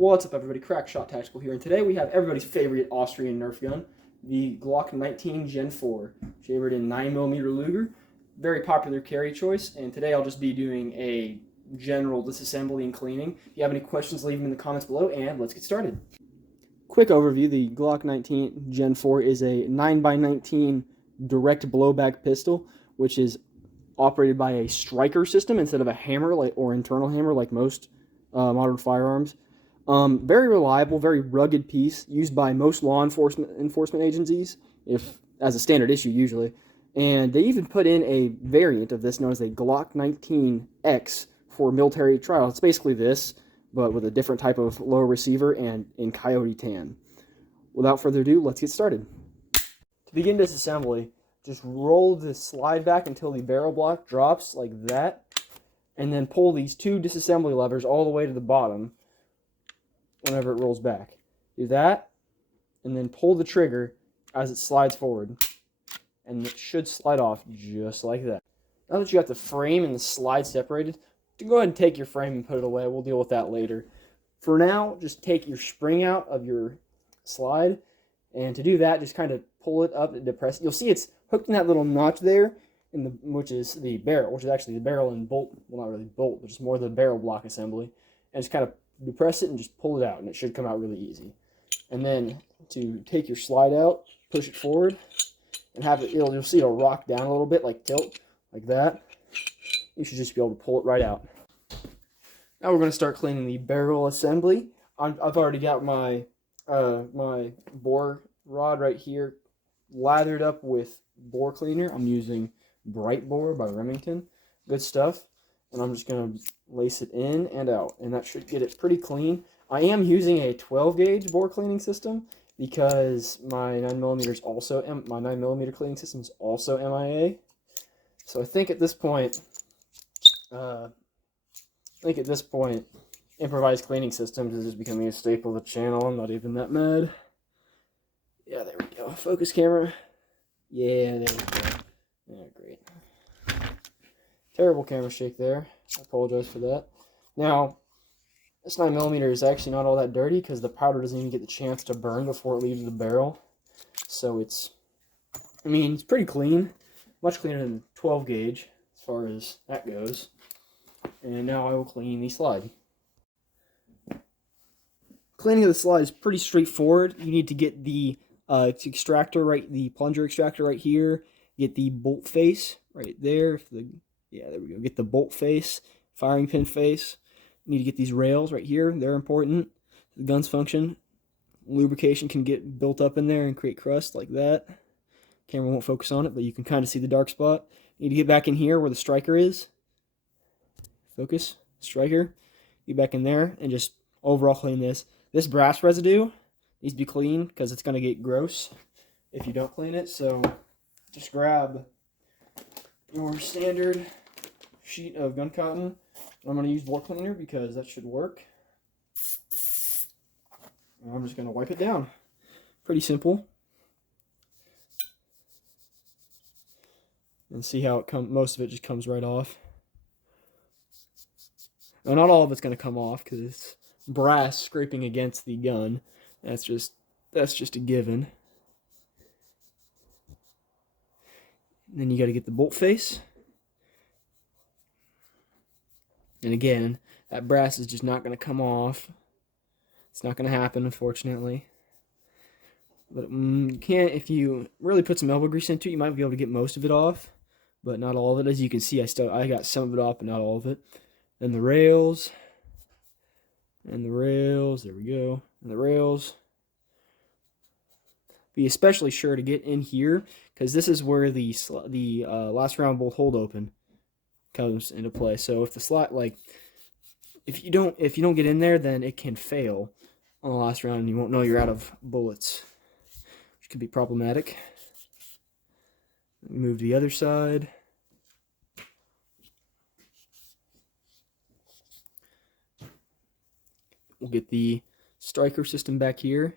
What's up, everybody? Crackshot Tactical here, and today we have everybody's favorite Austrian Nerf gun, the Glock 19 Gen 4, chambered in 9mm Luger. Very popular carry choice, and today I'll just be doing a general disassembly and cleaning. If you have any questions, leave them in the comments below, and let's get started. Quick overview, the Glock 19 Gen 4 is a 9x19 direct blowback pistol, which is operated by a striker system instead of a hammer or internal hammer like most modern firearms. Very reliable, very rugged piece used by most law enforcement agencies, if as a standard issue usually. And they even put in a variant of this known as a Glock 19X for military trial. It's basically this, but with a different type of lower receiver and in coyote tan. Without further ado, let's get started. To begin disassembly, just roll the slide back until the barrel block drops like that, and then pull these two disassembly levers all the way to the bottom whenever it rolls back. Do that, and then pull the trigger as it slides forward, and it should slide off just like that. Now that you got the frame and the slide separated, go ahead and take your frame and put it away. We'll deal with that later. For now, just take your spring out of your slide, and to do that, just kind of pull it up and depress it. You'll see it's hooked in that little notch there, which is the barrel, which is actually the barrel and bolt, well, not really bolt, but just more the barrel block assembly, and just kind of depress it and just pull it out, and it should come out really easy. And then to take your slide out, push it forward, and have it, you'll see it'll rock down a little bit, like tilt, like that. You should just be able to pull it right out. Now we're going to start cleaning the barrel assembly. I've already got my my bore rod right here lathered up with bore cleaner. I'm using Bright Bore by Remington. Good stuff. And I'm just going to lace it in and out, and that should get it pretty clean. I am using a 12 gauge bore cleaning system because my 9mm is also my 9mm cleaning system is also MIA. So I think at this point, improvised cleaning systems is just becoming a staple of the channel. I'm not even that mad. Yeah, there we go. Focus camera. Yeah, there we go. Yeah, great. Terrible camera shake there. I apologize for that. Now, this 9mm is actually not all that dirty because the powder doesn't even get the chance to burn before it leaves the barrel. So it's pretty clean. Much cleaner than 12 gauge as far as that goes. And now I will clean the slide. Cleaning of the slide is pretty straightforward. You need to get the extractor right, the plunger extractor right here. Get the bolt face right there. Yeah, there we go. Get the bolt face, firing pin face. You need to get these rails right here. They're important. The gun's function. Lubrication can get built up in there and create crust like that. Camera won't focus on it, but you can kind of see the dark spot. You need to get back in here where the striker is. Focus. Striker. Get back in there and just overall clean this. This brass residue needs to be cleaned because it's going to get gross if you don't clean it. So just grab your standard sheet of gun cotton. I'm going to use bore cleaner because that should work. And I'm just going to wipe it down. Pretty simple. And see how most of it just comes right off. Now, not all of it's going to come off because it's brass scraping against the gun. That's just a given. And then you got to get the bolt face. And again, that brass is just not going to come off. It's not going to happen, unfortunately. But you can, if you really put some elbow grease into it, you might be able to get most of it off, but not all of it. As you can see, I got some of it off, but not all of it. Then the rails, and the rails. There we go. And the rails. Be especially sure to get in here because this is where the last round bolt hold open comes into play. So if the slot, if you don't get in there, then it can fail on the last round and you won't know you're out of bullets, which could be problematic. Move to the other side. We'll get the striker system back here.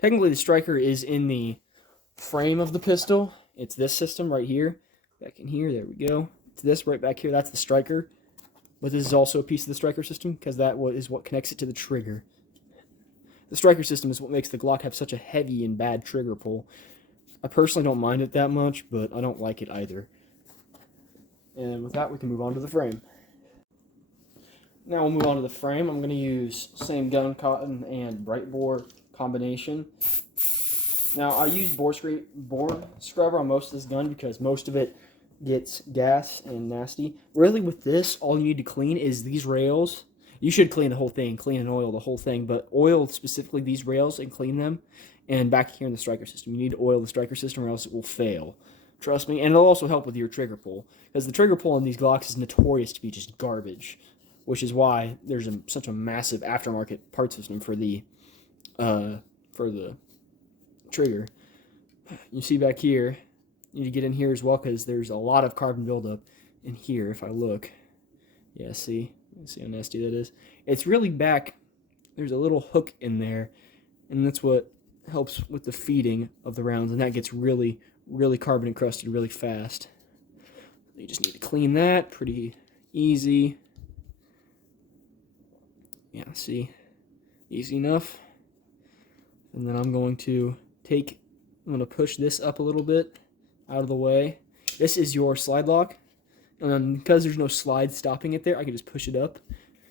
Technically the striker is in the frame of the pistol. It's this system right here. Back in here, there we go. It's this right back here, that's the striker. But this is also a piece of the striker system because that is what connects it to the trigger. The striker system is what makes the Glock have such a heavy and bad trigger pull. I personally don't mind it that much, but I don't like it either. And with that, we can move on to the frame. Now we'll move on to the frame. I'm going to use same gun cotton and bright bore combination. Now I use bore scrubber on most of this gun because most of it gets gas and nasty. Really with this, all you need to clean is these rails. You should clean the whole thing, clean and oil the whole thing, but oil specifically these rails and clean them. And back here in the striker system, you need to oil the striker system or else it will fail. Trust me, and it'll also help with your trigger pull, because the trigger pull on these Glocks is notorious to be just garbage, which is why there's such a massive aftermarket part system for the trigger. You see back here, you need to get in here as well, because there's a lot of carbon buildup in here. If I look, yeah, see how nasty that is. It's really back. There's a little hook in there, and that's what helps with the feeding of the rounds, and that gets really carbon encrusted really fast. You just need to clean that. Pretty easy. Yeah, see, easy enough. And then I'm going to push this up a little bit out of the way. This is your slide lock, and because there's no slide stopping it there, I can just push it up.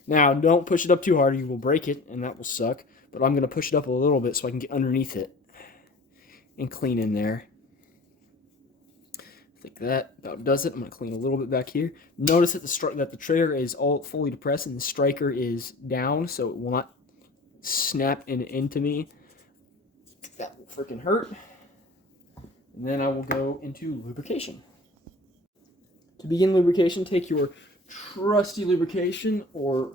Now, don't push it up too hard, you will break it, and that will suck. But I'm going to push it up a little bit so I can get underneath it and clean in there. I think that about does it. I'm going to clean a little bit back here. Notice that the trigger is all fully depressed and the striker is down, so it will not snap into me. That will freaking hurt. And then I will go into lubrication. To begin lubrication, take your trusty lubrication, or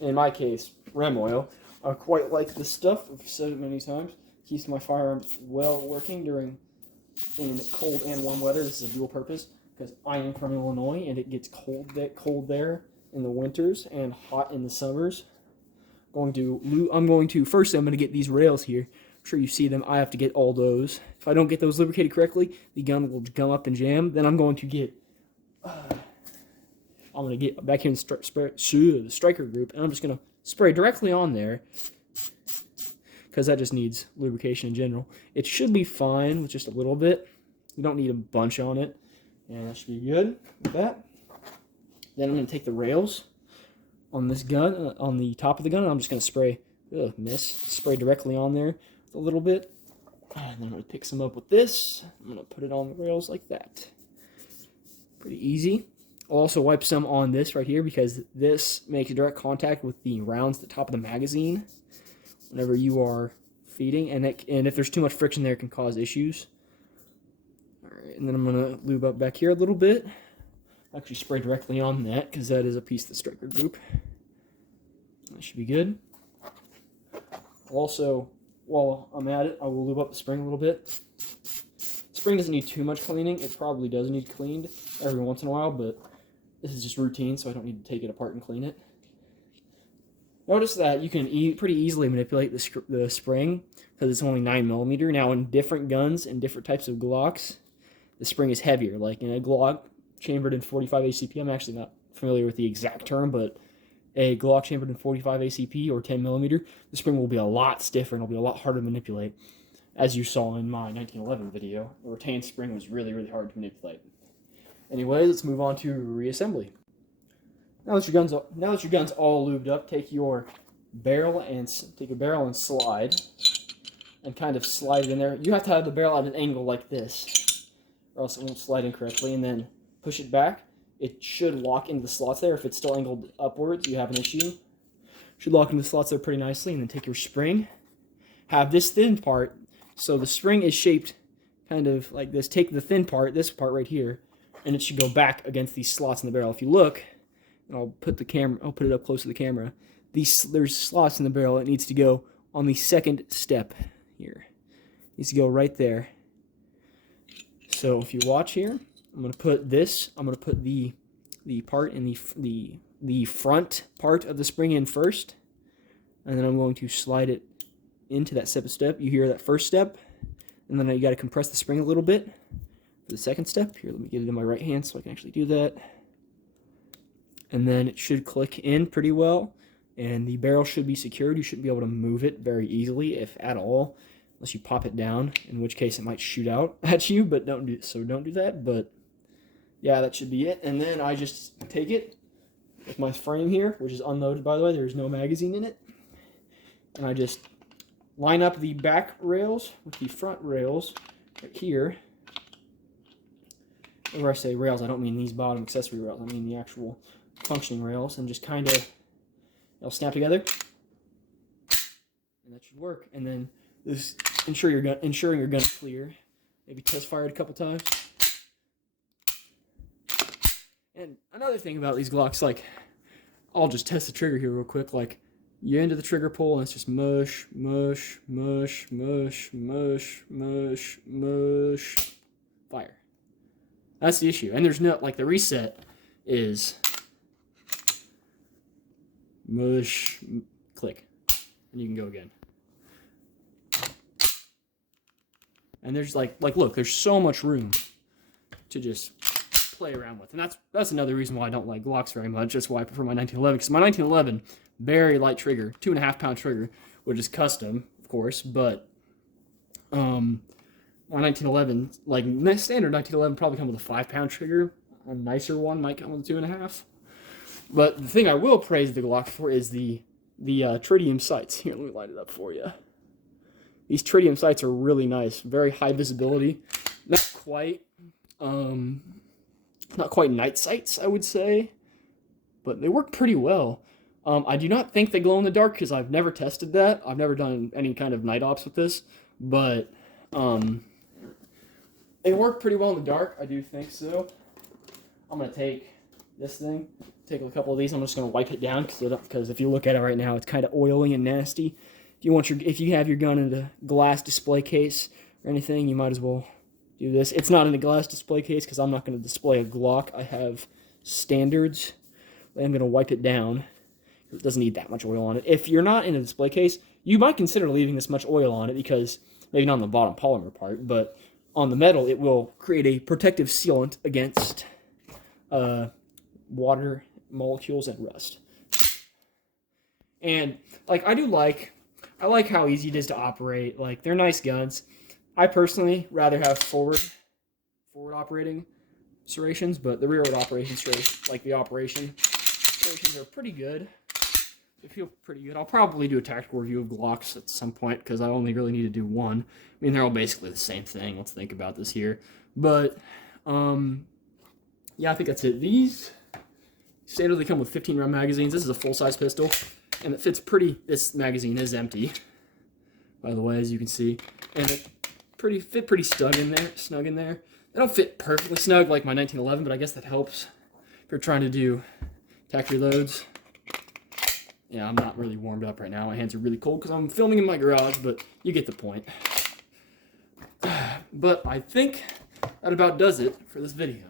in my case, Rem oil. I quite like this stuff. I've said it many times. Keeps my firearm well working in cold and warm weather. This is a dual purpose because I am from Illinois and it gets cold there in the winters and hot in the summers. I'm going to get these rails here. I'm sure you see them. I have to get all those. If I don't get those lubricated correctly, the gun will gum up and jam. Then I'm going to get back here in the striker group, and I'm just going to spray directly on there because that just needs lubrication in general. It should be fine with just a little bit. You don't need a bunch on it, and that should be good with that. Then I'm going to take the rails on this gun, on the top of the gun, and I'm just going to spray directly on there with a little bit. And then I'm going to pick some up with this. I'm going to put it on the rails like that. Pretty easy. I'll also wipe some on this right here because this makes direct contact with the rounds at the top of the magazine whenever you are feeding, and if there's too much friction there, it can cause issues. Alright, and then I'm going to lube up back here a little bit. Actually spray directly on that because that is a piece of the striker group. That should be good. Also, while I'm at it, I will lube up the spring a little bit. Spring doesn't need too much cleaning. It probably does need cleaned every once in a while, but this is just routine, so I don't need to take it apart and clean it. Notice that you can pretty easily manipulate the spring because it's only 9mm. Now, in different guns and different types of Glocks, the spring is heavier. Like in a Glock chambered in 45 ACP, I'm actually not familiar with the exact term, but a Glock chambered in 45 ACP or 10mm, the spring will be a lot stiffer and it'll be a lot harder to manipulate. As you saw in my 1911 video, the retained spring was really hard to manipulate. Anyways, let's move on to reassembly. Now that your gun's all lubed up, take your barrel and slide, and kind of slide it in there. You have to have the barrel at an angle like this, or else it won't slide in correctly. And then push it back. It should lock into the slots there. If it's still angled upwards, you have an issue. Should lock into the slots there pretty nicely. And then take your spring. Have this thin part. So the spring is shaped kind of like this. Take the thin part, this part right here, and it should go back against these slots in the barrel. If you look, and I'll put it up close to the camera. There's slots in the barrel. It needs to go on the second step here. It needs to go right there. So if you watch here, I'm going to put the part in the front part of the spring in first, and then I'm going to slide it into that second step. You hear that first step, and then you got to compress the spring a little bit for the second step. Here, let me get it in my right hand so I can actually do that. And then it should click in pretty well. and the barrel should be secured. You shouldn't be able to move it very easily, if at all, unless you pop it down, in which case it might shoot out at you, but don't do that. But yeah, that should be it. And then I just take it with my frame here, which is unloaded, by the way. There's no magazine in it. And I just line up the back rails with the front rails right here. Whenever I say rails, I don't mean these bottom accessory rails. I mean the actual functioning rails, and just kind of, they'll snap together, and that should work. And then this ensuring your gun is clear. Maybe test fire it a couple times. And another thing about these Glocks, like, I'll just test the trigger here real quick. Like, you're into the trigger pull, and it's just mush, mush, mush, mush, mush, mush, mush, fire. That's the issue. And there's no, like, the reset is mush, click, and you can go again. And there's like look, there's so much room to just play around with. And that's another reason why I don't like Glocks very much. That's why I prefer my 1911, because my 1911, very light trigger, 2.5 pound trigger, which is custom, of course, but my 1911, like standard 1911, probably come with a 5 pound trigger. A nicer one might come with a 2.5. But the thing I will praise the Glock for is the tritium sights. Here, let me light it up for you. These tritium sights are really nice, very high visibility. Not quite night sights, I would say, but they work pretty well. I do not think they glow in the dark because I've never tested that. I've never done any kind of night ops with this, but they work pretty well in the dark. I do think so. I'm gonna take this thing, take a couple of these. I'm just gonna wipe it down because if you look at it right now, it's kind of oily and nasty. If you have your gun in a glass display case or anything, you might as well do this. It's not in a glass display case because I'm not going to display a Glock. I have standards. I'm going to wipe it down. It doesn't need that much oil on it. If you're not in a display case, you might consider leaving this much oil on it because maybe not on the bottom polymer part, but on the metal, it will create a protective sealant against water molecules and rust. And like I like how easy it is to operate. Like, they're nice guns. I personally rather have forward operating serrations, but the rearward operation serrations, like the operation serrations, are pretty good. They feel pretty good. I'll probably do a tactical review of Glocks at some point because I only really need to do one. I mean, they're all basically the same thing. Let's think about this here. But yeah, I think that's it. These standardly come with 15 round magazines. This is a full-size pistol. And it fits pretty. This magazine is empty, by the way, as you can see, and it fit pretty snug in there. They don't fit perfectly snug like my 1911, but I guess that helps if you're trying to do tack reloads. Yeah, I'm not really warmed up right now. My hands are really cold because I'm filming in my garage, but you get the point. But I think that about does it for this video.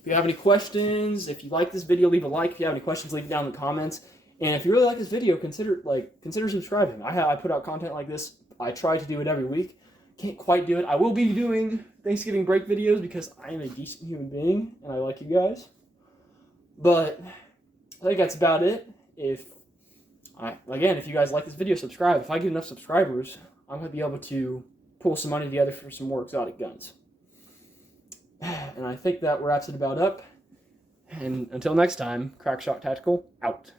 If you have any questions, if you like this video, leave a like. If you have any questions, leave it down in the comments. And if you really like this video, consider subscribing. I put out content like this. I try to do it every week. Can't quite do it. I will be doing Thanksgiving break videos because I am a decent human being and I like you guys. But I think that's about it. If you guys like this video, subscribe. If I get enough subscribers, I'm going to be able to pull some money together for some more exotic guns. And I think that wraps it about up. And until next time, Crackshot Tactical, out.